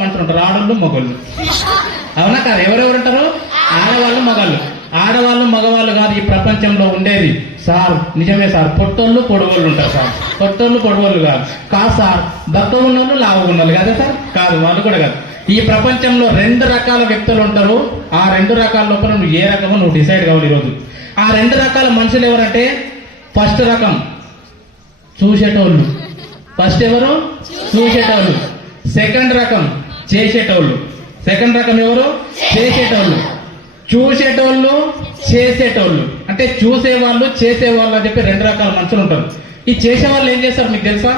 మనుషులు ఉంటారు, ఆడవాళ్ళు మగవాళ్ళు. అవునా కాదు? ఎవరెవరు ఉంటారు? ఆడవాళ్ళు మగవాళ్ళు. ఆడవాళ్ళు మగవాళ్ళు కాదు ఈ ప్రపంచంలో ఉండేది సార్. నిజమే సార్, పొట్టోళ్ళు పొడవోళ్ళు ఉంటారు సార్. పొట్టోళ్ళు పొడవోళ్ళు కాదు సార్. బక్క ఉన్నోళ్ళు లావు ఉన్నోళ్ళు కాదా సార్? కాదు, వాళ్ళు కూడా కాదు. ఈ ప్రపంచంలో 2 రకాల వ్యక్తులు ఉంటారు. ఆ 2 రకాల లోపల నువ్వు ఏ రకమో నువ్వు డిసైడ్ కావాలి ఈరోజు. ఆ 2 రకాల మనుషులు ఎవరంటే, ఫస్ట్ రకం చూసేటోళ్ళు. ఫస్ట్ ఎవరు? చూసేటోళ్ళు. సెకండ్ రకం చేసేటోళ్ళు. సెకండ్ రకం ఎవరు? చేసేటోళ్ళు. చూసేటోళ్ళు, చేసేటోళ్ళు. అంటే చూసేవాళ్ళు, చేసేవాళ్ళు అని చెప్పి 2 రకాల మనుషులు ఉంటారు. ఈ చేసేవాళ్ళు ఏం చేస్తారు మీకు తెలుసా?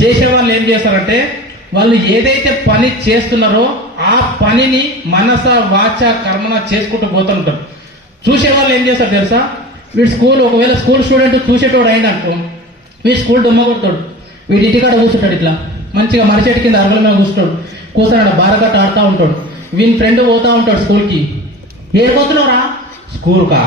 చేసేవాళ్ళు ఏం చేస్తారంటే, వాళ్ళు ఏదైతే పని చేస్తున్నారో ఆ పనిని మనస వాచ కర్మన చేసుకుంటూ పోతుంటారు. చూసేవాళ్ళు ఏం చేస్తారు తెలుసా? వీడు ఒకవేళ స్కూల్ స్టూడెంట్ చూసేటోడు అయిందనుకో, వీడు స్కూల్ దొమ్మ కొడతాడు. వీడి ఇంటికాడ కూర్చుంటాడు, ఇట్లా మంచిగా మరిచెట్టు కింద అరగల మీద కూర్చున్నాడు, బారగట్ట ఆడుతూ ఉంటాడు. వీని ఫ్రెండ్ పోతా ఉంటాడు స్కూల్కి. ఏడుపోతున్నావురా? స్కూల్కా?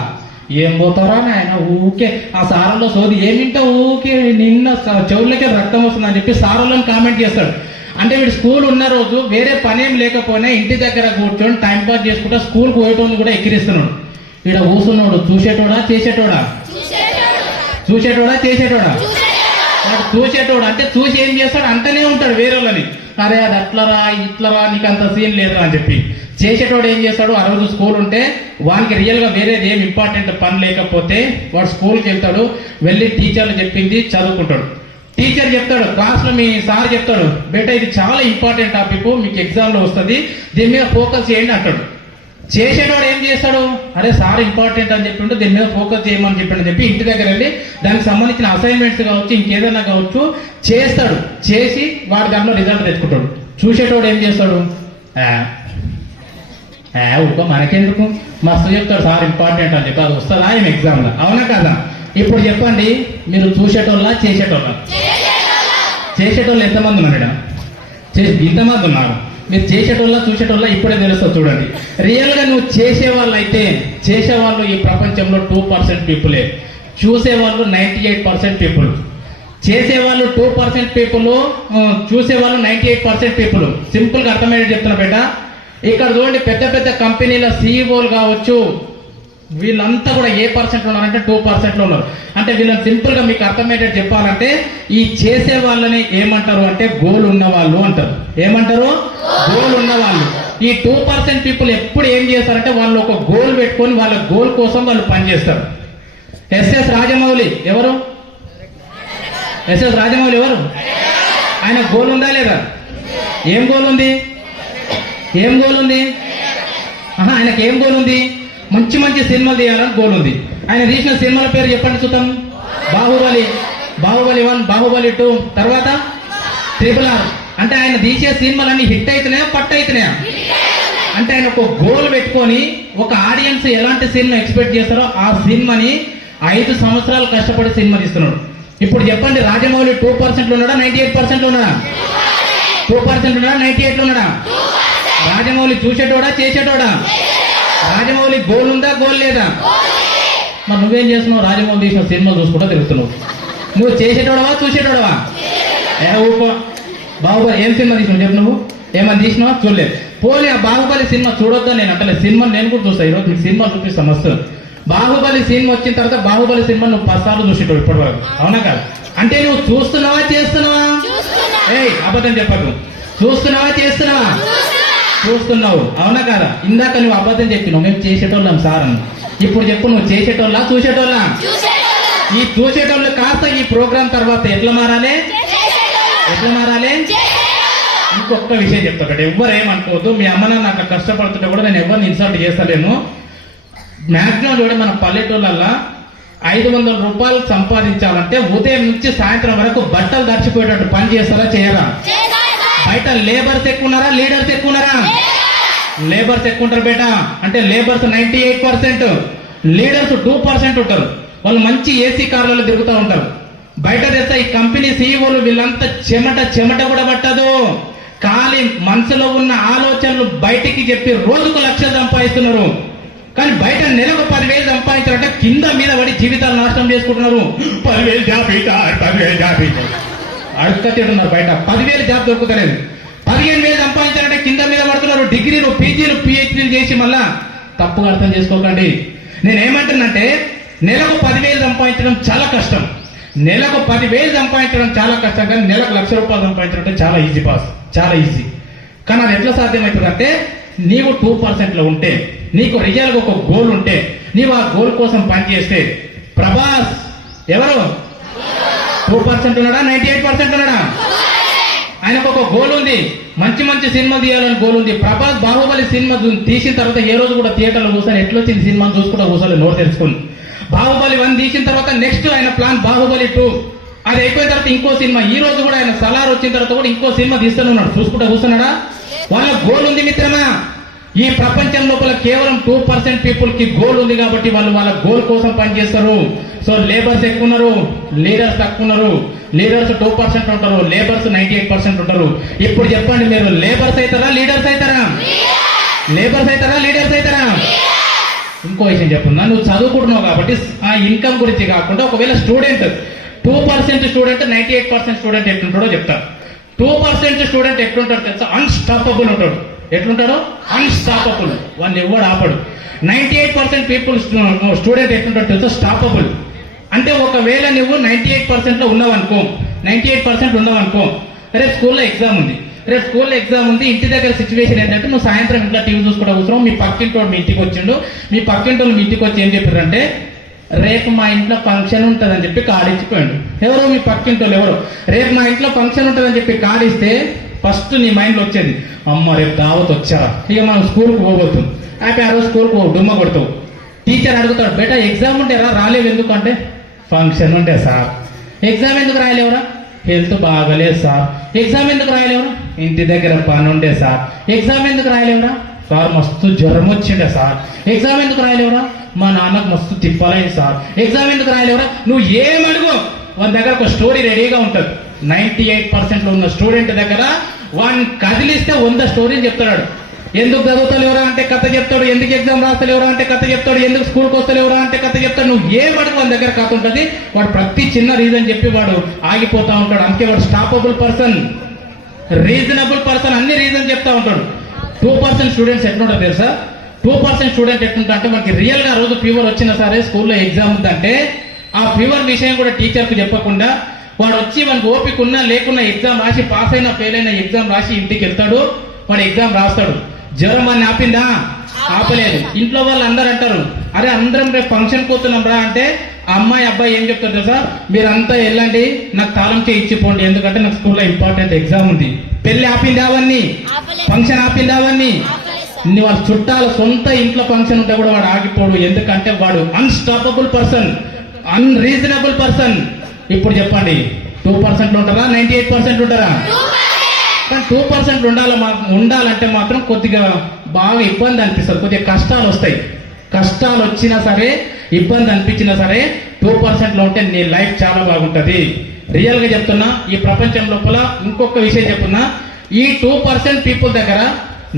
ఏం పోతారా నాయన, ఊకే ఆ సారంలో సోది ఏమింటా, ఊకే నిన్న చెవులకే రక్తం వస్తుందని చెప్పి సారంలో కామెంట్ చేస్తాడు. అంటే వీడు స్కూల్ ఉన్న రోజు వేరే పనేం లేకపోయినా ఇంటి దగ్గర కూర్చొని టైం పాస్ చేసుకుంటా స్కూల్కి పోయేటోని కూడా ఎక్కిరిస్తున్నాడు. వీడ కూర్చున్నాడు. చూసేటోడా చేసేటోడా? చూసేటోడా చేసేటోడా? వాడు చూసేటోడు. అంటే చూసి ఏం చేస్తాడు? అంటనే ఉంటాడు వేరే వాళ్ళని, అరే అది అట్లరా ఇట్లరా నీకు అంత సీన్ లేదురా అని చెప్పి. చేసేటోడు ఏం చేస్తాడు? ఆ రోజు స్కూల్ ఉంటే వానికి రియల్ గా వేరేది ఏం ఇంపార్టెంట్ పని లేకపోతే వాడు స్కూల్కి వెళ్తాడు. వెళ్ళి టీచర్లు చెప్పింది చదువుకుంటాడు. టీచర్ చెప్తాడు, క్లాస్ లో మీ సార్ చెప్తాడు, బేటా ఇది చాలా ఇంపార్టెంట్ టాపిక్, మీకు ఎగ్జామ్ లో వస్తుంది, దీని మీద ఫోకస్ చేయండి అంటాడు. చేసేటోడు ఏం చేస్తాడు? అరే సార్ ఇంపార్టెంట్ అని చెప్పిండు, దీని మీద ఫోకస్ చేయమని చెప్పిండు చెప్పి ఇంటి దగ్గర వెళ్ళి దానికి సంబంధించిన అసైన్మెంట్స్ కావచ్చు, ఇంకేదైనా కావచ్చు చేస్తాడు. చేసి వాడి దాంట్లో రిజల్ట్ తెచ్చుకుంటాడు. చూసేటోడు ఏం చేస్తాడు? ఊరుకో మనకెందుకు, మస్తు చెప్తాడు సార్ ఇంపార్టెంట్ అని చెప్పి, అది వస్తుందా ఏం ఎగ్జామ్ లో? అవునా కదా? ఇప్పుడు చెప్పండి, మీరు చూసేటోళ్ళ చేసేటోళ్ళ? చేసేటోళ్ళు ఎంతమంది ఉన్నారు? ఇంతమంది ఉన్నారు. మీరు చేసేటోళ్ళ చూసేటోళ్ళ ఇప్పుడే తెలుస్తుంది చూడండి. రియల్ గా నువ్వు చేసేవాళ్ళు అయితే, చేసేవాళ్ళు ఈ ప్రపంచంలో 2% పీపులే. చూసేవాళ్ళు 98% పీపుల్. చేసేవాళ్ళు 2% పీపుల్, చూసేవాళ్ళు 98% పీపుల్. సింపుల్ గా అర్థమయ్యేది చెప్తున్నా బేట. ఇక్కడ చూడండి, పెద్ద పెద్ద కంపెనీల సీఈఓలు కావచ్చు, వీళ్ళంతా కూడా ఏ పర్సెంట్ ఉన్నారంటే 2% లో ఉన్నారు. అంటే వీళ్ళని సింపుల్ గా మీకు అర్థమయ్యేటట్టు చెప్పాలంటే, ఈ చేసే వాళ్ళని ఏమంటారు అంటే గోల్ ఉన్న వాళ్ళు అంటారు. ఏమంటారు? గోల్ ఉన్న వాళ్ళు. ఈ 2% పీపుల్ ఎప్పుడు ఏం చేస్తారంటే, వాళ్ళు ఒక గోల్ పెట్టుకొని వాళ్ళ గోల్ కోసం వాళ్ళు పనిచేస్తారు. ఎస్ఎస్ రాజమౌళి ఎవరు? ఎస్ఎస్ రాజమౌళి ఎవరు? ఆయన గోల్ ఉందా లేదా? ఏం గోల్ ఉంది? ఏం గోల్ ఉంది? ఆయనకి ఏం గోల్ ఉంది? మంచి మంచి సినిమాలు తీయాలని గోల్ ఉంది. ఆయన తీసిన సినిమాల పేరు చెప్పండి చూద్దాం. బాహుబలి, బాహుబలి 1, బాహుబలి 2, తర్వాత RRR. అంటే ఆయన తీసే సినిమాలన్నీ హిట్ అవుతున్నాయా, పట్టు అవుతున్నాయా? అంటే ఆయన ఒక గోల్ పెట్టుకొని ఒక ఆడియన్స్ ఎలాంటి సినిమా ఎక్స్పెక్ట్ చేస్తారో ఆ సినిమాని 5 సంవత్సరాలు కష్టపడి సినిమా తీస్తున్నాడు. ఇప్పుడు చెప్పండి, రాజమౌళి 2% లో ఉన్నాడా, 98% లో ఉన్నాడా? 2% ఉన్నాడా, 98 లో ఉన్నాడా? రాజమౌళి చూసేటోడా చేసేటోడా? రాజమౌళి గోల్ ఉందా, గోల్ లేదా? మరి నువ్వేం చేస్తున్నావు? రాజమౌళి తీసిన సినిమా చూసుకుంటా తిరుగుతున్నావు. నువ్వు చేసేటోడవా చూసేటోడవా? ఊపో. బాహుబలి ఏం సినిమా తీసినావు చెప్పు? నువ్వు ఏమన్నా తీసినావా? చూడలేదు. పోనీ ఆ బాహుబలి సినిమా చూడొద్దా నేను అంటలేదు. సినిమా నేను కూడా చూస్తాను. ఈరోజు మీకు సినిమా చూపిస్తాను మస్తు. బాహుబలి సినిమా వచ్చిన తర్వాత బాహుబలి సినిమా నువ్వు 10 సార్లు చూసేటోడు ఇప్పటి వరకు. అవునా కాదు? అంటే నువ్వు చూస్తున్నావా చేస్తున్నావా? అబద్ధం చెప్పకు. చూస్తున్నావా చేస్తున్నావా? చూస్తున్నావు. అవునా కాదా? ఇందాక నువ్వు అబద్ధం చెప్పినావు, మేము చేసేటోళ్ళం సార్ అని. ఇప్పుడు చెప్పు, నువ్వు చేసేటోళ్ళ చూసేటోళ్ళ? ఈ చూసేటోళ్ళు కాస్త ఈ ప్రోగ్రాం తర్వాత ఎట్లా మారాలి? ఎట్లా మారాలి? ఇంకొక విషయం చెప్తా ఒకటి, ఎవరేమనుకోవద్దు. మీ అమ్మ నాన్న అక్కడ కష్టపడుతుంటే కూడా నేను ఎవరిని ఇన్సల్ట్ చేస్తలేను. మ్యాక్సిమం కూడా మన పల్లెటూళ్ళల్లో 500 రూపాయలు సంపాదించాలంటే ఉదయం నుంచి సాయంత్రం వరకు బట్టలు దర్చిపోయేటట్టు పని చేస్తారా చేయరా? బయట లేబర్స్ ఎక్కువ ఉన్నారా, లీడర్స్ ఎక్కువ ఉన్నారా? లేబర్స్ ఎక్కువ ఉంటారు బేట. అంటే లేబర్స్ 98%, లీడర్స్ 2% ఉంటారు. వాళ్ళు మంచి ఏసీ కార్లలో తిరుగుతూ ఉంటారు. బయట తెస్తా ఈ కంపెనీ సీఈఓలు వీళ్ళంతా చెమట కూడా పట్టదు. ఖాళీ మనసులో ఉన్న ఆలోచనలు బయటికి చెప్పి రోజుకు 1,00,000 సంపాదిస్తున్నారు. కానీ బయట నెలకు 10,000 సంపాదించారంటే కింద మీద పడి జీవితాలు నాశనం చేసుకుంటున్నారు. 10,000 జాబ్ అడుగుతున్నారు బయట. 10,000 జాబ్ దొరుకుతలేదు. 15,000 సంపాదించారంటే చేసి మళ్ళా తప్పుగా అర్థం చేసుకోకండి. నేనేమంటున్నంటే నెలకు 10,000 సంపాదించడం చాలా కష్టం, నెలకు 10,000 సంపాదించడం చాలా కష్టం, కానీ నెలకు ₹1,00,000 సంపాదించడం అంటే చాలా ఈజీ బాస్, చాలా ఈజీ. కానీ అది ఎట్లా సాధ్యమవుతుందంటే నీవు 2% ఉంటే, నీకు రియల్గా ఒక గోల్ ఉంటే, నీవు ఆ గోల్ కోసం పనిచేస్తే. ప్రభాస్ ఎవరు 2% ఉన్నాడా 98% ఉన్నాడా? ఆయనకు ఒక గోల్ ఉంది, మంచి మంచి సినిమా తీయాలని గోల్ ఉంది. ప్రభాస్ బాహుబలి సినిమా తీసిన తర్వాత ఏ రోజు కూడా థియేటర్లో కూర్చొని ఎట్లొచ్చింది సినిమాను చూసుకుంటా కూర్చోలేదు, నోరు తెలుసుకుని. బాహుబలి 1 తీసిన తర్వాత నెక్స్ట్ ఆయన ప్లాన్ బాహుబలి 2, అది అయిపోయిన తర్వాత ఇంకో సినిమా. ఈ రోజు కూడా ఆయన సలార్ వచ్చిన తర్వాత కూడా ఇంకో సినిమా తీస్తూనే ఉన్నాడు, చూసుకుంటా కూర్చున్నాడా? వాళ్ళ గోల్ ఉంది మిత్రమా. ఈ ప్రపంచం లోపల కేవలం 2% పీపుల్ కి గోల్ ఉంది కాబట్టి వాళ్ళు వాళ్ళ గోల్ కోసం పనిచేస్తారు. సో లేబర్స్ ఎక్కువ ఉన్నారు, లీడర్స్ తక్కువ ఉన్నారు. లీడర్స్ 2% ఉంటారు, లేబర్స్ 98% ఉంటారు. ఇప్పుడు చెప్పండి, మీరు లేబర్స్ అవుతారా లీడర్స్ అవుతారా? లేబర్స్ అవుతారా లీడర్స్ అవుతారా? ఇంకో విషయం చెప్తున్నా, నువ్వు చదువుకుంటున్నావు కాబట్టి ఆ ఇన్కమ్ గురించి కాకుండా ఒకవేళ స్టూడెంట్ 2% స్టూడెంట్ 98% స్టూడెంట్ ఎట్లుంటాడో చెప్తాను. 2% స్టూడెంట్ ఎట్లుంటాడు తెలుసా? అన్స్టాపబుల్ ఉంటాడు. ఎట్లుంటాడు? అన్స్టాపబుల్, వాళ్ళు ఎవడు ఆపడు. 98% పీపుల్ స్టూడెంట్ ఎట్లుంటాడు తెలుసా? స్టాపబుల్. అంటే ఒకవేళ నువ్వు 98% లో ఉన్నావనుకో, 98% ఉన్నావనుకో, రేపు స్కూల్లో ఎగ్జామ్ ఉంది, రేపు స్కూల్లో ఎగ్జామ్ ఉంది, ఇంటి దగ్గర సిచ్యువేషన్ ఏంటంటే నువ్వు సాయంత్రం ఇంట్లో టీవీ చూసుకోవడం అవసరం. మీ పక్కింటోడు మీ ఇంటికి వచ్చిండు, మీ పక్కింటోళ్ళు మీ ఇంటికి వచ్చి ఏం చెప్పారంటే రేపు మా ఇంట్లో ఫంక్షన్ ఉంటుందని చెప్పి కార్డు ఇచ్చిపోయాడు. ఎవరో మీ పక్కింటోళ్ళు ఎవరో రేపు మా ఇంట్లో ఫంక్షన్ ఉంటుందని చెప్పి కార్డు ఇస్తే ఫస్ట్ నీ మైండ్లో వచ్చేది, అమ్మ రేపు దావత్ వచ్చారా, ఇక మనం స్కూల్కి పోగొడుతుంది. ఆ రోజు స్కూల్కి డుమ్మ కొడతావు. టీచర్ అడుగుతాడు, బేటా ఎగ్జామ్ ఉంటే రాలేవు ఎందుకంటే ఫంక్షన్ ఉంటే సార్. ఎగ్జామ్ ఎందుకు రాయలేవురా? హెల్త్ బాగలేదు సార్. ఎగ్జామ్ ఎందుకు రాయలేవురా? ఇంటి దగ్గర పని ఉండే సార్. ఎగ్జామ్ ఎందుకు రాయలేవురా? సార్ మస్తు జ్వరం వచ్చిండే సార్. ఎగ్జామ్ ఎందుకు రాయలేవురా? మా నాన్నకు మస్తు తిప్పాలైంది సార్. ఎగ్జామ్ ఎందుకు రాయలేవురా? నువ్వు ఏమడుగు వాళ్ళ దగ్గర ఒక స్టోరీ రెడీగా ఉంటుంది. 98% ఉన్న స్టూడెంట్ దగ్గర 1 కదిలిస్తే 100 స్టోరీలు చెప్తాడు. ఎందుకు చదువుతలేవురా అంటే కథ చెప్తాడు, ఎందుకు ఎగ్జామ్ రాస్తలేవురా అంటే కథ చెప్తాడు, ఎందుకు స్కూల్కి వస్తలేవురా అంటే కథ చెప్తాడు. నువ్వు ఏ పడుకు వాడి దగ్గర కథ ఉంటుంది. వాడు ప్రతి చిన్న రీజన్ చెప్పి వాడు ఆగిపోతా ఉంటాడు. అందుకే వాడు స్టాపబుల్ పర్సన్, రీజనబుల్ పర్సన్, అన్ని రీజన్ చెప్తా ఉంటాడు. 2% స్టూడెంట్స్ ఎట్లుంటారు తెలుసా? 2% స్టూడెంట్ ఎట్లుంటా అంటే మనకి రియల్ గా రోజు ఫీవర్ వచ్చినా సరే స్కూల్లో ఎగ్జామ్ ఉందంటే ఆ ఫీవర్ విషయం కూడా టీచర్ కు చెప్పకుండా వాడు వచ్చి మనకు ఓపిక ఉన్నా లేకున్నా ఎగ్జామ్ రాసి పాస్ అయినా ఫెయిల్ అయినా ఎగ్జామ్ రాసి ఇంటికి వెళ్తాడు. వాడు ఎగ్జామ్ రాస్తాడు. జ్వరం అని ఆపిందా? ఆపలేదు. ఇంట్లో వాళ్ళు అందరు అంటారు, అరే అందరం రేపు ఫంక్షన్ పోతున్నాం రా అంటే అమ్మాయి అబ్బాయి ఏం చెప్తారు తెలుసా? మీరంతా వెళ్ళండి, నాకు తాళం చేయి ఇచ్చిపోండి, ఎందుకంటే నాకు స్కూల్లో ఇంపార్టెంట్ ఎగ్జామ్ ఉంది. పెళ్లి ఆపిందా అవన్నీ? ఫంక్షన్ ఆపిందా అవన్నీ? వాళ్ళ చుట్టాల సొంత ఇంట్లో ఫంక్షన్ ఉంటే కూడా వాడు ఆగిపోడు. ఎందుకంటే వాడు అన్స్టాపబుల్ పర్సన్, అన్రీజనబుల్ పర్సన్. ఇప్పుడు చెప్పండి, 2% ఉంటారా 98% ఉంటారా? కానీ 2% ఉండాలంటే మాత్రం కొద్దిగా బాగా ఇబ్బంది అనిపిస్తుంది, కొద్దిగా కష్టాలు వస్తాయి. కష్టాలు వచ్చినా సరే, ఇబ్బంది అనిపించినా సరే 2% లో ఉంటే నీ లైఫ్ చాలా బాగుంటది. రియల్ గా చెప్తున్నా, ఈ ప్రపంచం లోపల ఇంకొక విషయం చెప్తున్నా, ఈ 2% పీపుల్ దగ్గర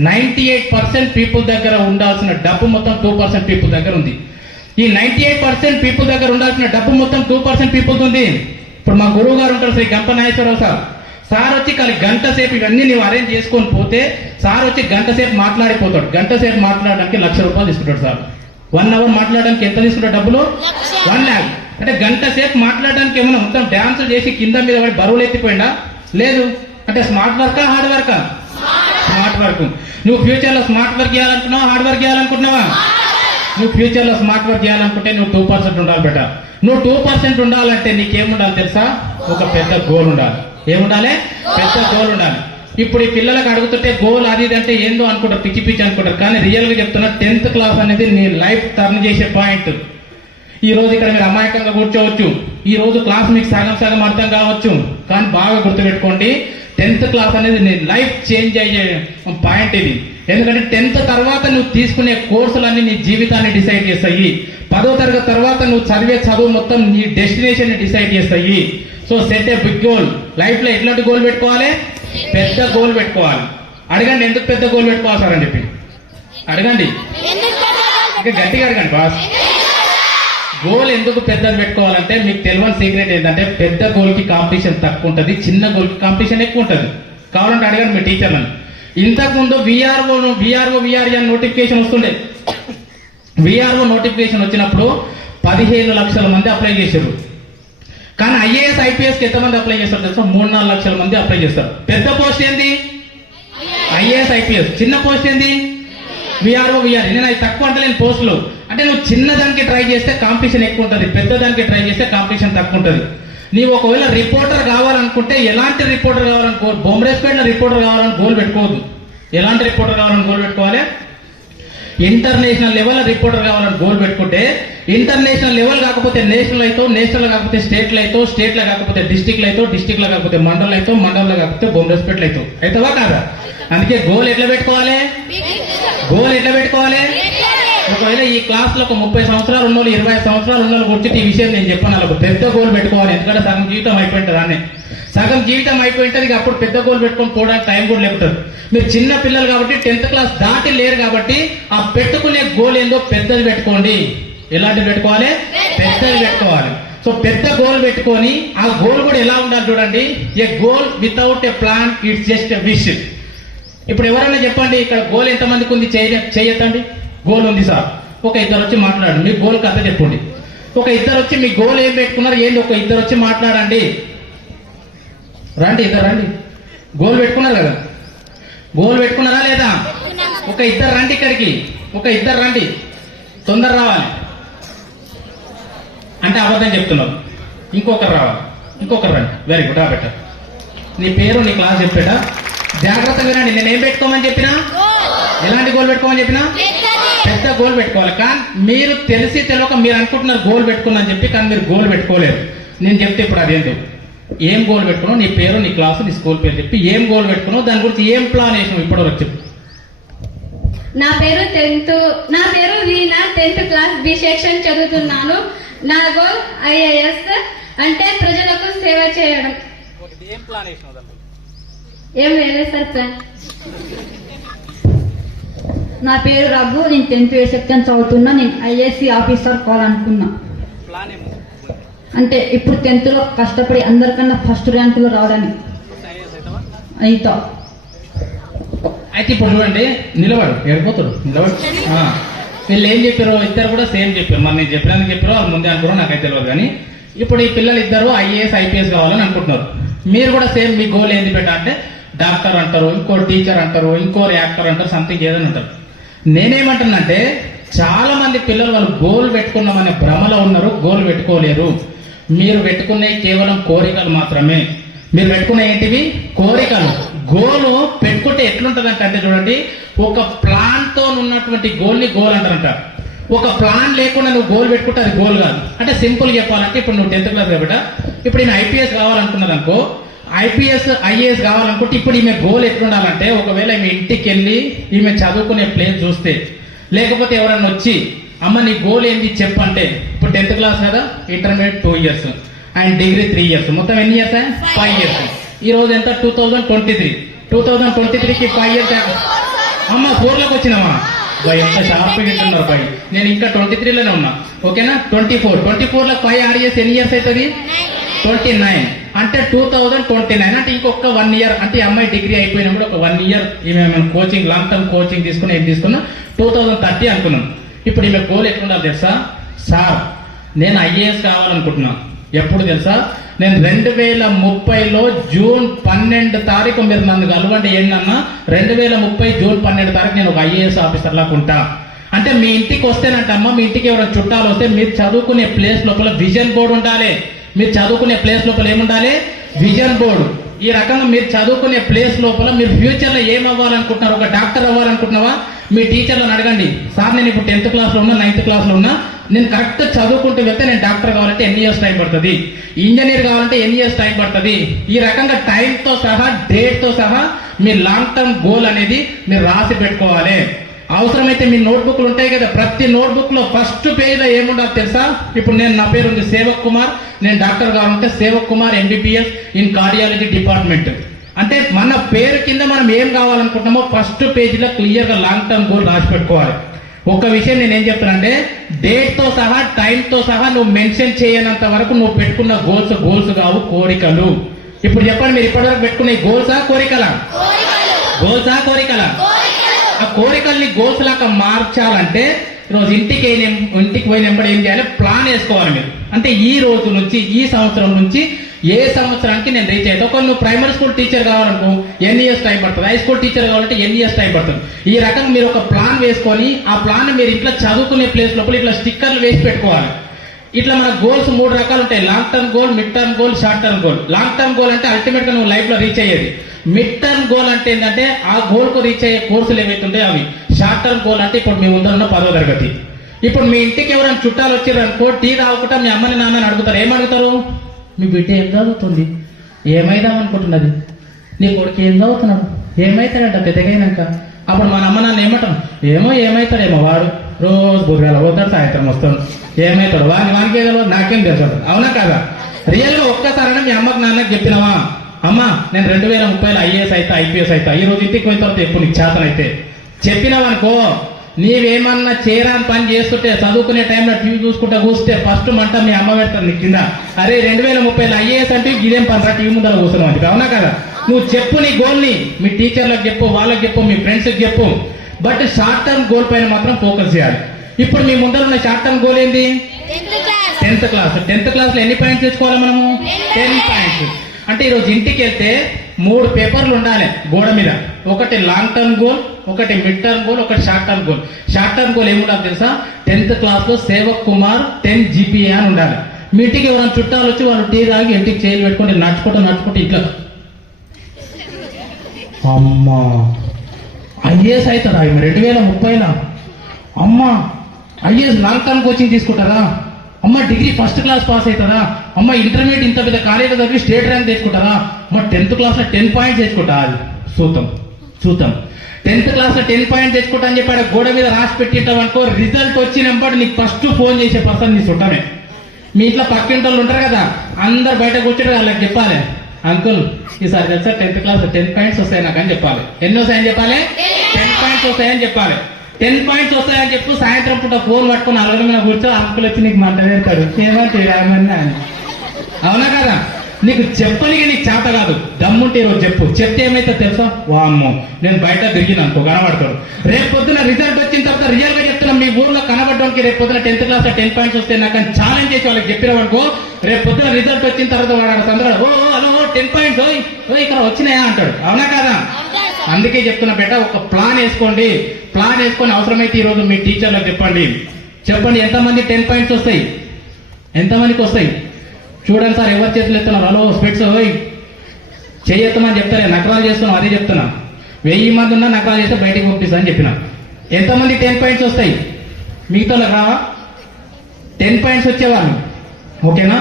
98% పీపుల్ దగ్గర ఉండాల్సిన డబ్బు మొత్తం 2% పీపుల్ దగ్గర ఉంది. ఈ 98% పీపుల్ దగ్గర ఉండాల్సిన డబ్బు మొత్తం 2% పీపుల్ ఉంది. ఇప్పుడు మా గురువు గారు ఉంటారు, శ్రీ గంప నాగేశ్వరరావు సార్. సార్ వచ్చి గంట సేపు ఇవన్నీ నీవు అరేంజ్ చేసుకొని పోతే సార్ వచ్చి గంట సేపు మాట్లాడిపోతాడు. గంట సేపు మాట్లాడడానికి ₹1,00,000 తీసుకుంటాడు సార్. 1 అవర్ మాట్లాడడానికి ఎంత తీసుకుంటాడు డబ్బులు? 1 lakh. అంటే గంట సేపు మాట్లాడడానికి ఏమైనా మొత్తం డాన్సులు చేసి కింద మీద పడి బరువులు ఎత్తిపోయిందా? లేదు. అంటే స్మార్ట్ వర్కా హార్డ్ వర్కా? Smart work. నువ్వు ఫ్యూచర్ లో స్మార్ట్ వర్క్ చేయాలనుకున్నావా హార్డ్ వర్క్ చేయాలనుకుంటున్నావా? నువ్వు ఫ్యూచర్ లో స్మార్ట్ వర్క్ చేయాలనుకుంటే నువ్వు 2% ఉండాలి బెట. నువ్వు 2% ఉండాలంటే నీకేముండాలి తెలుసా? ఒక పెద్ద గోల్ ఉండాలి. ఏముండాలి? పెద్ద గోల్ ఉండాలి. ఇప్పుడు ఈ పిల్లలకు అడుగుతుంటే గోల్ అది అంటే ఏందో అనుకుంటారు, పిచ్చి పిచ్చి అనుకుంటారు. కానీ రియల్ గా చెప్తున్నా, 10th క్లాస్ అనేది నీ లైఫ్ టర్న్ చేసే పాయింట్. ఈ రోజు ఇక్కడ మీరు అమాయకంగా కూర్చోవచ్చు, ఈ రోజు క్లాస్ మీకు సగం సగం అర్థం కావచ్చు, కానీ బాగా గుర్తుపెట్టుకోండి, 10th క్లాస్ అనేది నీ లైఫ్ చేంజ్ అయ్యే పాయింట్ ఇది. ఎందుకంటే 10th తర్వాత నువ్వు తీసుకునే కోర్సులన్నీ నీ జీవితాన్ని డిసైడ్ చేస్తాయి. 10వ తరగతి తర్వాత నువ్వు చదివే చదువు మొత్తం నీ డెస్టినేషన్ ని డిసైడ్ చేస్తాయి. So set a big goal. Life లో ఎట్లాంటి గోల్ పెట్టుకోవాలి? పెద్ద గోల్ పెట్టుకోవాలి. అడగండి, ఎందుకు పెద్ద గోల్ పెట్టుకోవాలి సార్ అని చెప్పి అడగండి. ఇంకా గట్టిగా అడగండి బాస్. గోల్ ఎందుకు పెద్దది పెట్టుకోవాలంటే మీకు తెలియని సీక్రెట్ ఏంటంటే పెద్ద గోల్ కి కాంపిటీషన్ తక్కువ ఉంటుంది, చిన్న గోల్ కి కాంపిటీషన్ ఎక్కువ ఉంటుంది. కావాలంటే అడగండి మీ టీచర్లను. ఇంతకుముందు విఆర్ఓ నోటిఫికేషన్ వస్తుండే. విఆర్ఓ నోటిఫికేషన్ వచ్చినప్పుడు 15 లక్షల మంది అప్లై చేశారు. కానీ ఐఏఎస్ ఐపీఎస్ కి ఎంతమంది అప్లై చేస్తారు తెలుసా? 3-4 లక్షల మంది అప్లై చేస్తారు. పెద్ద పోస్ట్ ఏంది? IAS IPS. చిన్న పోస్ట్ ఏంది? VRO VR. నేను అది తక్కువ అంటలేని పోస్టులు. అంటే నువ్వు చిన్నదానికి ట్రై చేస్తే కాంపిటీషన్ ఎక్కువ ఉంటుంది, పెద్దదానికి ట్రై చేస్తే కాంపిటీషన్ తక్కువ ఉంటుంది. నీవు ఒకవేళ రిపోర్టర్ కావాలనుకుంటే ఎలాంటి రిపోర్టర్ కావాలనుకో, బొమ్మరేస్పేట రిపోర్టర్ కావాలని గోల్ పెట్టుకోవద్దు. ఎలాంటి రిపోర్టర్ కావాలని గోల్ పెట్టుకోవాలి? ఇంటర్నేషనల్ లెవెల్ రిపోర్టర్ కావాలని గోల్ పెట్టుకుంటే, ఇంటర్నేషనల్ లెవెల్ కాకపోతే నేషనల్ అయితే, నేషనల్ కాకపోతే స్టేట్లో అయితే, స్టేట్లో కాకపోతే డిస్టిక్లో అయితే, డిస్టిక్లో కాకపోతే మండలం అయితే, మండలంలో కాకపోతే బొమ్మరేస్పేటలో అయితే. అవుతావా కాదా? అందుకే గోల్ ఎట్లా పెట్టుకోవాలి? గోల్ ఎట్లా పెట్టుకోవాలి? ఒకవేళ ఈ క్లాస్ లో ఒక 30 సంవత్సరాలు ఉన్నోళ్ళు, 20 సంవత్సరాలు ఉన్నోళ్ళు కూర్చుంటే ఈ విషయం నేను చెప్పాను, వాళ్ళకు పెద్ద గోల్ పెట్టుకోవాలి. ఎందుకంటే సగం జీవితం అయిపోయింటుంది. అన్నీ సగం జీవితం అయిపోయింటుంది. అప్పుడు పెద్ద గోల్ పెట్టుకొని పోవడానికి టైం కూడా లేకుంటుంది. మీరు చిన్న పిల్లలు కాబట్టి 10th క్లాస్ దాటి లేరు కాబట్టి ఆ పెట్టుకునే గోల్ ఏందో పెద్దది పెట్టుకోండి. ఎలాంటిది పెట్టుకోవాలి? పెద్దది పెట్టుకోవాలి. సో పెద్ద గోల్ పెట్టుకొని ఆ గోల్ కూడా ఎలా ఉండాలి చూడండి. A goal without a plan it's just a wish. ఇప్పుడు ఎవరైనా చెప్పండి, ఇక్కడ గోల్ ఎంతమందికి ఉంది? చేయొద్దండి. గోల్ ఉంది సార్. ఒక ఇద్దరు వచ్చి మాట్లాడండి, మీ గోల్ కథ చెప్పండి. ఒక ఇద్దరు వచ్చి మీ గోల్ ఏం పెట్టుకున్నారు ఏంది? ఒక ఇద్దరు వచ్చి మాట్లాడండి. రండి, ఇద్దరు రండి. గోల్ పెట్టుకున్నారు కదా? గోల్ పెట్టుకున్నారా లేదా? ఒక ఇద్దరు రండి ఇక్కడికి. ఒక ఇద్దరు రండి, తొందర రావాలి. అంటే అబద్ధం చెప్తున్నారు. ఇంకొకరు రావాలి, ఇంకొకరు రండి. Very good. ఆ బెటర్. నీ పేరు, నీ క్లాస్ చెప్పేట జాగ్రత్తగా వినండి. నేనేం పెట్టుకోమని చెప్పినా? ఎలాంటి గోల్ పెట్టుకోమని చెప్పినా? పెద్ద గోల్ పెట్టుకోవాలి. కానీ మీరు తెలిసి తెలియక మీరు అనుకుంటున్నారు గోల్ పెట్టుకున్నా అని చెప్పి, కానీ మీరు గోల్ పెట్టుకోలేరు. నేను చెప్తే ఇప్పుడు అదేంటో, ఏం గోల్ పెట్టుకున్నావు, నీ పేరు, నీ క్లాసు, నీ స్కూల్ పేరు చెప్పి ఏం గోల్ పెట్టుకున్నావు, దాని గురించి ఏం ప్లాన్ వేసినావు ఇప్పటివరకు చెప్పు. నా పేరు వీణా, 10th క్లాస్ బి సెక్షన్ చదువుతున్నాను. నా గోల్ ఐఏఎస్ అంటే ప్రజలకు సేవ చేయడం. ఏం ప్లాన్ వేసినావు? ఏం లేదు సార్ ప్లాన్. నా పేరు రఘు, నేను 10th సెక్షన్ చదువుతున్నా. నేను ఐఏఎస్సి ఆఫీసర్ కావాలనుకున్నా. అంటే ఇప్పుడు 10th లో కష్టపడి అందరికన్నా ఫస్ట్ ర్యాంకులో రావడానికి అయితా. అయితే ఇప్పుడు చూడండి, నిలబడు, ఏడిపోతాడు, నిలబడు. వీళ్ళు ఏం చెప్పారు? ఇద్దరు కూడా సేమ్ చెప్పారు. మరి నేను చెప్పినందుకు చెప్పారు, వాళ్ళు ముందే అనుకున్నారో నాకైతే తెలియదు. కానీ ఇప్పుడు ఈ పిల్లలు ఇద్దరు ఐఏఎస్ ఐపీఎస్ కావాలని అనుకుంటున్నారు. మీరు కూడా సేమ్ మీ గోల్ ఏంది పెట్టా అంటే డాక్టర్ అంటారు, ఇంకో టీచర్ అంటారు, ఇంకో యాక్టర్ అంటారు, సంథింగ్ ఏదని అంటారు. నేనేమంటున్నానంటే చాలా మంది పిల్లలు వాళ్ళు గోల్ పెట్టుకున్నామనే భ్రమలో ఉన్నారు, గోల్ పెట్టుకోలేరు. మీరు పెట్టుకునే కేవలం కోరికలు మాత్రమే. మీరు పెట్టుకునే ఏంటివి? కోరికలు. గోల్ పెట్టుకుంటే ఎట్లుంటదంటే అంటే చూడండి, ఒక ప్లాన్ తో ఉన్నటువంటి గోల్ ని గోల్ అంటారంట. ఒక ప్లాన్ లేకుండా నువ్వు గోల్ పెట్టుకుంటే అది గోల్ కాదు. అంటే సింపుల్ చెప్పాలంటే ఇప్పుడు నువ్వు 10th క్లాస్ కాబట్టి ఇప్పుడు నేను ఐపీఎస్ కావాలనుకున్నది అనుకో, ఐపీఎస్ ఐఏఎస్ కావాలనుకుంటే ఇప్పుడు ఈమె గోల్ ఎట్లుండాలంటే, ఒకవేళ ఈమె ఇంటికి వెళ్ళి ఈమె చదువుకునే ప్లేస్ చూస్తే, లేకపోతే ఎవరన్నా వచ్చి అమ్మ నీ గోల్ ఏంటి చెప్పంటే, ఇప్పుడు 10th క్లాస్ కదా, intermediate 2 years and degree 3 years, మొత్తం ఎన్ని ఇయర్స్? 5 years. ఈ రోజు ఎంత? 2023కి 5 years. అమ్మ 4లోకి వచ్చినామా? ఎంత షార్ప్ గిట్టున్నారు పై. నేను ఇంకా 23లోనే ఉన్నా. ఓకేనా? 24లో 5 యాడ్ చేసి ఎన్ని ఇయర్స్ అవుతుంది? 29. అంటే 2029. అంటే ఇంకొక 1 year. అంటే అమ్మాయి డిగ్రీ అయిపోయినప్పుడు ఒక 1 year ఈమె కోచింగ్, లాంగ్ టర్మ్ కోచింగ్ తీసుకుని ఏం తీసుకున్నా 2030 అనుకున్నాం. ఇప్పుడు ఈమె గోల్ ఎట్లుండాలి తెలుసా? సార్ నేను ఐఏఎస్ కావాలనుకుంటున్నాను. ఎప్పుడు తెలుసా? నేను 2030లో జూన్ 12 మీరు నన్ను కలవండి ఏంటన్నా, 2030 జూన్ 12 నేను ఒక ఐఏఎస్ ఆఫీసర్ లాగా ఉంటా. అంటే మీ ఇంటికి వస్తేనంటమ్మా, మీ ఇంటికి ఎవరైనా చుట్టాలు వస్తే మీరు చదువుకునే ప్లేస్ లోపల విజన్ బోర్డు ఉండాలి. మీరు చదువుకునే ప్లేస్ లోపల ఏముండాలి? Vision board. ఈ రకంగా మీరు చదువుకునే ప్లేస్ లోపల మీరు ఫ్యూచర్ లో ఏం అవ్వాలనుకుంటున్నారు? ఒక డాక్టర్ అవ్వాలనుకుంటున్నావా? మీ టీచర్లను అడగండి, సార్ నేను ఇప్పుడు 10th క్లాస్లో ఉన్నా, 9th క్లాస్లో ఉన్నా, నేను కరెక్ట్ చదువుకుంటూ వెళ్తే నేను డాక్టర్ కావాలంటే ఎన్ని ఇయర్స్ టైం పడుతుంది, ఇంజనీర్ కావాలంటే ఎన్ని ఇయర్స్ టైం పడుతుంది. ఈ రకంగా టైంతో సహా, డేట్తో సహా మీ లాంగ్ టర్మ్ గోల్ అనేది మీరు రాసి పెట్టుకోవాలి. అవసరమైతే మీ నోట్బుక్లు ఉంటాయి కదా, ప్రతి నోట్బుక్ లో ఫస్ట్ పేజ్ లో ఏముండాలి తెలుసా? ఇప్పుడు నా పేరు ఉంది సేవక్ కుమార్, నేను డాక్టర్ కావాలంటే Sevak Kumar MBBS in cardiology department. అంటే మన పేరు కింద మనం ఏం కావాలనుకుంటున్నామో ఫస్ట్ పేజీలో క్లియర్ గా లాంగ్ టర్మ్ గోల్ రాసి పెట్టుకోవాలి. ఒక విషయం నేనేం చెప్తానంటే, డేట్ తో సహా, టైం తో సహా నువ్వు మెన్షన్ చేయనంత వరకు నువ్వు పెట్టుకున్న గోల్స్ కావు, కోరికలు. ఇప్పుడు చెప్పండి, మీరు ఇప్పటివరకు పెట్టుకునే గోల్సా, కోరికలా? గోల్సా కోరికలా? ఆ కోరికల్ని గోల్స్ లాగా మార్చాలంటే ఈరోజు ఇంటికి పోయినప్పుడు ఏం చేయాలి? ప్లాన్ వేసుకోవాలి మీరు. అంటే ఈ రోజు నుంచి, ఈ సంవత్సరం నుంచి ఏ సంవత్సరానికి నేను రీచ్ అయితే. ఒక నువ్వు ప్రైమరీ స్కూల్ టీచర్ కావాలనుకో ఎన్ని ఇయర్స్ టైం పడుతుంది, హై స్కూల్ టీచర్ కావాలంటే ఎన్ని ఇయర్స్ టైం పడుతుంది. ఈ రకంగా మీరు ఒక ప్లాన్ వేసుకొని ఆ ప్లాన్ మీరు ఇట్లా చదువుకునే ప్లేస్ లోపల ఇట్లా స్టిక్కర్లు వేసి పెట్టుకోవాలి. ఇట్లా మన గోల్స్ 3 రకాలు ఉంటాయి. Long term goal, mid term goal, short term goal. Long term goal అంటే అల్టిమేట్ గా నువ్వు లైఫ్ లో రీచ్ అయ్యేది. మిడ్ టర్మ్ గోల్ అంటే ఏంటంటే ఆ గోల్ కు రీచ్ అయ్యే కోర్సులు ఏవైతే ఉంటాయో అవి. షార్ట్ టర్మ్ గోల్ అంటే ఇప్పుడు మీ ముందరున్న 10వ తరగతి. ఇప్పుడు మీ ఇంటికి ఎవరైనా చుట్టాలు వచ్చారనుకో టీ తాగుకుంటా మీ అమ్మని నాన్నని అడుగుతారు. ఏమడుగుతారు? మీ బిడ్డ ఏం చదువుతుంది, ఏమైదాం అనుకుంటున్నది, నీ కొడుకు ఏం చదువుతున్నాడు, ఏమైతాడంట పెద్దగైనాక. అప్పుడు మన అమ్మ నాన్న ఏమంటాం? ఏమైతాడేమో వాడు రోజు బుర్రాల పోతాడు, సాయంత్రం వస్తాడు, ఏమైతాడు వానికి ఏదో నాకేం తెలుసు. అవునా కదా? రియల్ గా ఒక్కసారైనా మీ అమ్మకి నాన్నకి చెప్పినావా, అమ్మా నేను 2030 ఐఏఎస్ అయితే ఐపీఎస్ అయితే ఈ రోజు ఇంటికి పోయిన తర్వాత ఎప్పుడు నీకు చేతనైతే చెప్పినావనుకో, నీవేమన్నా చేరాని పని చేస్తుంటే చదువుకునే టైంలో టీవీ చూసుకుంటా కూస్తే ఫస్ట్ మంట మీ అమ్మ పెడతారు నీ కింద. అరే 2030 ఐఏఎస్ అంటే ఇదేం పని రా టీవీ ముందర కూర్చున్నావు అని. అవునా కదా? నువ్వు చెప్పు నీ గోల్ని, మీ టీచర్లకు చెప్పు, వాళ్ళకి చెప్పు, మీ ఫ్రెండ్స్కి చెప్పు. బట్ షార్ట్ టర్మ్ గోల్ పైన మాత్రం ఫోకస్ చేయాలి. ఇప్పుడు మీ ముందర ఉన్న షార్ట్ టర్మ్ గోల్ ఏంది? 10th class. 10th క్లాస్ లో ఎన్ని పాయింట్స్ తెచ్చుకోవాలి మనము? 10 పాయింట్స్. అంటే ఈరోజు ఇంటికి వెళ్తే 3 పేపర్లు ఉండాలి గోడ మీద. ఒకటి లాంగ్ టర్మ్ గోల్, ఒకటి మిడ్ టర్మ్ గోల్, ఒకటి short term goal. Short term goal ఏముండాలి తెలుసా? 10th క్లాస్ లో సేవక్ కుమార్ 10 GPA అని ఉండాలి. మీ ఇంటికి ఎవరైనా చుట్టాలు వచ్చి వాళ్ళు టీ తాగి ఇంటికి చేయలు పెట్టుకుంటే నడుచుకుంటూ ఇట్లా అమ్మా ఐఏఎస్ అవుతారా 2030 అమ్మా ఐఏఎస్ లాంగ్ టర్మ్ కోచింగ్ తీసుకుంటారా, అమ్మ డిగ్రీ ఫస్ట్ క్లాస్ పాస్ అవుతారా, అమ్మ ఇంటర్మీడియట్ ఇంత పెద్ద కాలేజీలో చదివి స్టేట్ ర్యాంక్ తెచ్చుకుంటారా, అమ్మ 10th క్లాస్ లో 10 పాయింట్స్ తెచ్చుకుంటా. అది చూద్దాం 10th క్లాస్ లో 10 పాయింట్స్ తెచ్చుకుంటా అని చెప్పాడు. గోడ మీద రాసి పెట్టింటావు అనుకో, రిజల్ట్ వచ్చినప్పుడు నీకు ఫస్ట్ ఫోన్ చేసే పర్సన్ నీ చుట్టమే. మీ ఇంట్లో పక్కింటి వాళ్ళు ఉంటారు కదా, అందరు బయట కూర్చొని వాళ్ళకి చెప్పాలి, అంకుల్ ఈసారి తెలుసా 10th క్లాస్ 10 పాయింట్స్ వస్తాయి నాకు అని చెప్పాలి. ఎన్ని వస్తాయని చెప్పాలి? 10 పాయింట్స్ వస్తాయని చెప్పాలి. 10 పాయింట్స్ వస్తాయని చెప్పు. సాయంత్రం పూట ఫోన్ పట్టుకుని అలగ మీద కూర్చో, అంకుల్ వచ్చి నీకు మంట వేస్తాడు ఏమని అని. అవునా కదా? నీకు చెప్పనికి నీకు చేత కాదు, దమ్ముంటే ఈరోజు చెప్పు. చెప్తే ఏమైతే తెలుసా? వామ్మో నేను బయట తిరిగిన అనుకో కనబడతాడు. రేపు పొద్దున రిజల్ట్ వచ్చిన తర్వాత రియల్ గా చెప్తున్నా, మీ ఊర్లో కనబడడానికి రేపు పొద్దున 10th క్లాస్ 10 పాయింట్స్ వస్తే నాకు ఛాలెంజ్ చేసి వాళ్ళకి చెప్పినవనుకో, రేపు పొద్దున రిజల్ట్ వచ్చిన తర్వాత వాడు తొందరగా హలో 10 పాయింట్స్ ఇక్కడ వచ్చినాయా అంటాడు. అవునా కదా? అందుకే చెప్తున్నా బేట, ఒక ప్లాన్ వేసుకోండి. ప్లాన్ వేసుకొని అవసరమైతే ఈ రోజు మీ టీచర్లకు చెప్పండి ఎంతమంది 10 పాయింట్స్ వస్తాయి, ఎంతమందికి వస్తాయి చూడండి సార్. ఎవరు చేతులు ఎత్తున్నారు? హలో స్పెట్స్ చేయెత్తమని చెప్తారే, నకరాలు చేస్తున్నాం అదే చెప్తున్నా. 1000 మంది ఉన్నా నకరాలు చేస్తే బయటకు పంపిస్తా అని చెప్పిన. ఎంతమంది 10 పాయింట్స్ వస్తాయి? మిగతా రావా 10 పాయింట్స్ వచ్చేవాళ్ళు? ఓకేనా?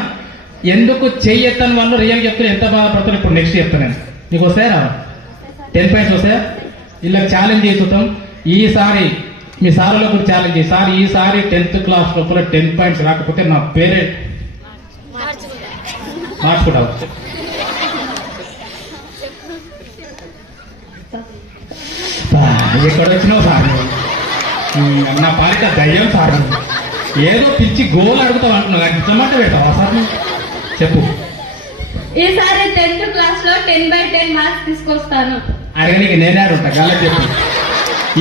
ఎందుకు చెయ్యెత్తని వాళ్ళు రియల్ చెప్తారు ఎంత బాధపడతారు. ఇప్పుడు నెక్స్ట్ చెప్తాను నేను. నీకు వస్తాయా రావా 10 పాయింట్స్ వస్తాయా? ఇలా ఛాలెంజ్ చేస్తాం. ఈసారి మీ సార్లో కూడా ఛాలెంజ్ చేసి, ఈసారి 10th క్లాస్ లోపల 10 పాయింట్స్ రాకపోతే నా పేరే మార్చుకుంటావు. ఎక్కడ వచ్చినావు సార్? నా పాలిట దయ్యం సార్. ఏదో పిచ్చి గోల్ అడుగుతావు అంటున్నావు, ఇచ్చమాట పెడతావా సార్? చెప్పు. ఈసారి 10th క్లాస్ లో 10/10 మార్క్స్ తీసుకొస్తాను. అడగనికి నేనే ఉంటా గల చెప్పు.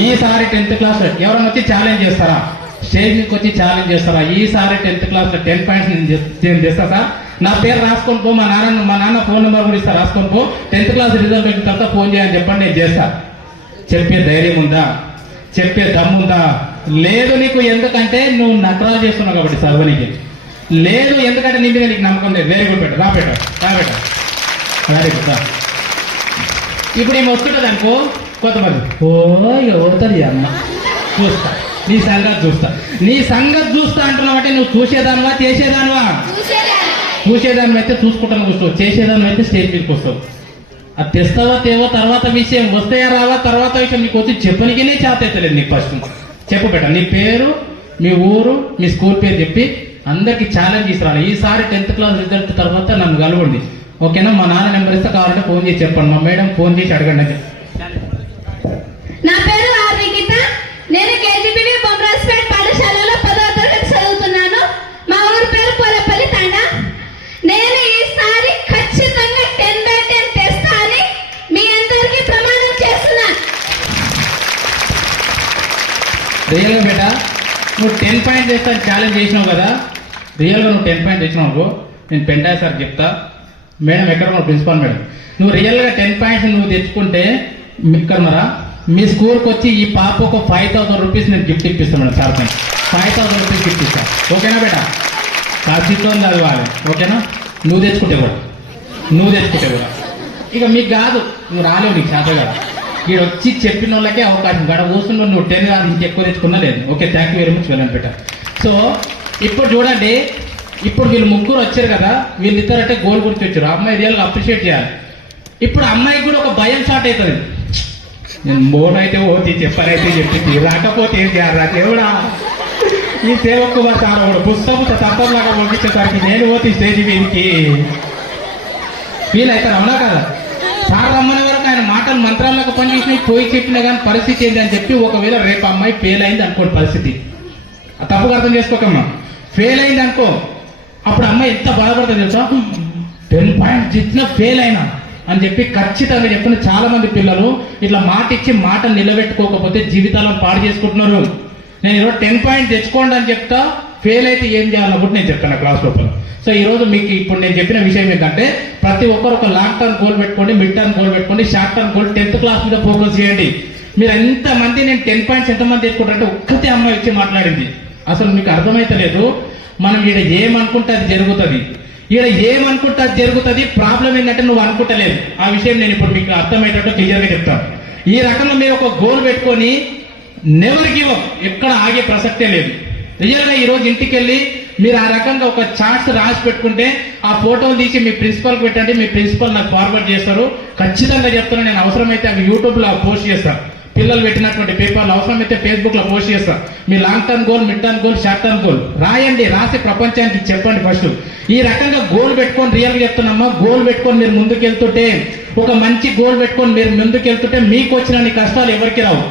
ఈసారి 10th క్లాస్ లో ఎవరైనా వచ్చి ఛాలెంజ్ చేస్తారా? స్టేజ్ మీకు వచ్చి ఛాలెంజ్ చేస్తారా? ఈసారి 10th క్లాస్ లో 10 పాయింట్స్ నేను చేస్తా సార్. నా పేరు రాసుకొని పో, మా నాన్న ఫోన్ నెంబర్ కూడా ఇస్తా, రాసుకొని పో. 10th క్లాస్ రిజల్ట్ వచ్చిన తర్వాత ఫోన్ చేయని చెప్పండి, నేను చేస్తా. చెప్పే ధైర్యం ఉందా? చెప్పే దమ్ముందా? లేదు నీకు. ఎందుకంటే నువ్వు నకరాలు చేస్తున్నావు కాబట్టి చదవనికి లేదు. ఎందుకంటే నీ మీద నీకు నమ్మకం లేదు. వెరీ గుడ్ బెటర్ రా బెటర్ వెరీ గుడ్. ఇప్పుడు ఏమి వస్తుంటుంది అనుకో, కొంతమంది అవుతుంది అమ్మ చూస్తా, నీ సంగతి చూస్తా అంటున్నావంటే నువ్వు చూసేదానివా చేసేదానివా? చూసేదాన్ని అయితే చూసుకుంటాను కూర్చోవు, చేసేదాన్ని అయితే స్టేజ్ మీదకి వస్తావు. అది తెస్తావా తేవో తర్వాత విషయం, వస్తాయా రావా తర్వాత విషయం. నీకు వచ్చి చెప్పనికే చేత అవుతలేదు నీకు. ఫస్ట్ చెప్పు బెట, నీ పేరు, మీ ఊరు, మీ స్కూల్ పేరు చెప్పి అందరికి ఛాలెంజ్ తీసుకురాలి. ఈసారి 10th క్లాస్ రిజల్ట్ తర్వాత నన్ను కలవండి, ఓకేనా? మా నాన్న నెంబర్ ఇస్తే కావాలంటే ఫోన్ చేసి చెప్పండి, మా మేడం ఫోన్ చేసి అడగండి అని. నా పేరు ఆర్వికిత. నేను కేజీబీవీ బొమ్మరాజ్పేట్ పాఠశాలలో 10వ తరగతి చదువుతున్నాను. మా ఊరి పేరు పోలేపల్లి తండా. నేను ఈసారి ఖచ్చితంగా 10/10 తెస్తా అని మీ అందరికీ ప్రమాణం చేస్తున్నాను. రియల్గా బేటా నువ్వు 10 పాయింట్ చేస్తా ఛాలెంజ్ చేసినావు కదా, రియల్గా నువ్వు 10 పాయింట్ తెచ్చినావు అనుకో, నేను పెంటాయి సార్ చెప్తా. మేడం ఎక్కడ ఉన్నావు? Principal madam. నువ్వు రియల్గా 10 పాయింట్స్ నువ్వు తెచ్చుకుంటే ఇక్కడ ఉన్నారా, మీ స్కూల్కి వచ్చి ఈ పాప ఒక 5,000 రూపీస్ నేను గిఫ్ట్ ఇప్పిస్తాను మేడం. సార్ 5,000 రూపీస్ గిఫ్ట్ ఇస్తాను. ఓకేనా బేటా? కాశీతో చదవాలి. ఓకేనా? నువ్వు తెచ్చుకుంటే కూడా ఇక మీకు కాదు, నువ్వు రాలేవు, నీకు చేత కాదు. వీడు వచ్చి చెప్పిన వాళ్ళకే అవకాశం. గడ కూర్చుంటే నువ్వు 10 కాదు ఇంకెక్కువ తెచ్చుకున్నా లేదు. Okay, thank you very much. వెళ్ళండి బేటా. సో ఇప్పుడు చూడండి, ఇప్పుడు వీళ్ళు ముగ్గురు వచ్చారు కదా, వీళ్ళిద్దరంటే గోల్ గురించి వచ్చారు. అమ్మాయి రియల్గా అప్రిషియేట్ చేయాలి. ఇప్పుడు అమ్మాయికి కూడా ఒక భయం స్టార్ట్ అవుతుంది. నేను మోన్ అయితే ఓతి చెప్పారైతే చెప్పింది, రాకపోతే ఏం చేయాలి దేవుడా, ఈ సేవకు సార్ పుస్తకం తప్పలాగా పంపించేసరికి నేను పోతే స్టేజ్ మీదకి ఫీల్ అవుతారు. అవునా కదా? సార్ రమ్మనే వరకు ఆయన మాటలు మంత్రాలకు పనిచేసినాయి, పోయి చెప్పినా కానీ పరిస్థితి ఏంటి అని చెప్పి, ఒకవేళ రేపు అమ్మాయి ఫెయిల్ అయింది అనుకోండి, పరిస్థితి తప్పుగా అర్థం చేసుకోకమ్మా, ఫెయిల్ అయింది అనుకో, అప్పుడు అమ్మాయి ఎంత బాధపడుతుంది తెలుసా, 10 పాయింట్స్ ఇచ్చినా ఫెయిల్ అయినా అని చెప్పి ఖచ్చితంగా చెప్పిన చాలా మంది పిల్లలు ఇట్లా మాట ఇచ్చి మాట నిలబెట్టుకోకపోతే జీవితాలను పాడు చేసుకుంటున్నారు. నేను ఈరోజు 10 పాయింట్ తెచ్చుకోండి అని చెప్తా, ఫెయిల్ అయితే ఏం చేయాలన్నప్పుడు నేను చెప్తాను క్లాస్ లోపల. సో ఈ రోజు మీకు ఇప్పుడు నేను చెప్పిన విషయం ఏంటంటే, ప్రతి ఒక్కరు ఒక లాంగ్ టర్మ్ గోల్ పెట్టుకోండి, మిడ్ టర్మ్ గోల్ పెట్టుకోండి, short term goal 10th class మీద ఫోకస్ చేయండి. మీరు ఎంతమంది నేను 10 పాయింట్స్ ఎంతమంది తెచ్చుకుంటారంటే ఒక్కతే అమ్మాయి వచ్చి మాట్లాడింది. అసలు మీకు అర్థమైతే లేదు. మనం ఈడ ఏమనుకుంటే అది జరుగుతుంది, ఈడ ఏమనుకుంటే అది జరుగుతుంది. ప్రాబ్లం ఏంటంటే నువ్వు అనుకుంటలేదు. ఆ విషయం నేను ఇప్పుడు మీకు అర్థమయ్యేటట్టు క్లియర్గా చెప్తాను. ఈ రకంగా మీరు ఒక గోల్ పెట్టుకొని నెవర్ గివ్ అప్, ఎక్కడ ఆగే ప్రసక్తే లేదు. రియల్గా ఈ రోజు ఇంటికి వెళ్ళి మీరు ఆ రకంగా ఒక చార్ట్స్ రాసి పెట్టుకుంటే, ఆ ఫోటోని తీసి మీ ప్రిన్సిపల్కి పెట్టండి, మీ ప్రిన్సిపల్ నాకు ఫార్వర్డ్ చేస్తారు. ఖచ్చితంగా చెప్తాను, నేను అవసరమైతే అవి యూట్యూబ్లో పోస్ట్ చేస్తాను. పిల్లలు పెట్టినటువంటి పేపర్లు అవసరమైతే ఫేస్బుక్లో పోస్ట్ చేస్తాను. మీ long term goal, mid term goal, short term goal రాయండి, రాసి ప్రపంచానికి చెప్పండి. ఫస్ట్ ఈ రకంగా గోల్ పెట్టుకొని, రియల్గా చెప్తున్నామా, గోల్ పెట్టుకొని మీరు ముందుకెళ్తుంటే, ఒక మంచి గోల్ పెట్టుకొని మీరు ముందుకెళ్తుంటే మీకు వచ్చిన కష్టాలు ఎవరికి రావు.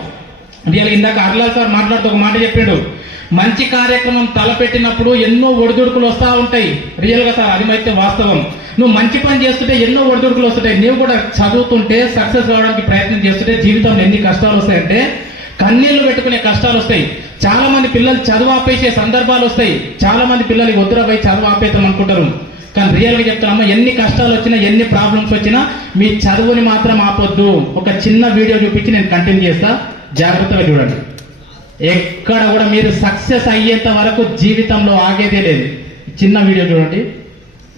రియల్గా ఇందాక అర్లాల్ సార్ మాట్లాడుతూ ఒక మాట చెప్పాడు, మంచి కార్యక్రమం తలపెట్టినప్పుడు ఎన్నో ఒడిదుడుకులు వస్తూ ఉంటాయి. రియల్గా సార్ అది అయితే వాస్తవం. నువ్వు మంచి పని చేస్తుంటే ఎన్నో ఒడిదుడుకులు వస్తుంటాయి. నువ్వు కూడా చదువుతుంటే సక్సెస్ కావడానికి ప్రయత్నం చేస్తుంటే జీవితంలో ఎన్ని కష్టాలు వస్తాయంటే, కన్నీళ్లు పెట్టుకునే కష్టాలు వస్తాయి. చాలా మంది పిల్లలు చదువు ఆపేసే సందర్భాలు వస్తాయి. చాలా మంది పిల్లలు వద్దురపై చదువు ఆపేద్దాం అనుకుంటారు. కానీ రియల్గా చెప్తున్నామా, ఎన్ని కష్టాలు వచ్చినా, ఎన్ని ప్రాబ్లమ్స్ వచ్చినా మీ చదువుని మాత్రం ఆపొద్దు. ఒక చిన్న వీడియో చూపించి నేను కంటిన్యూ చేస్తా, జాగ్రత్తగా చూడండి. ఎక్కడ కూడా మీరు సక్సెస్ అయ్యేంత వరకు జీవితంలో ఆగేదే లేదు. చిన్న వీడియో చూడండి.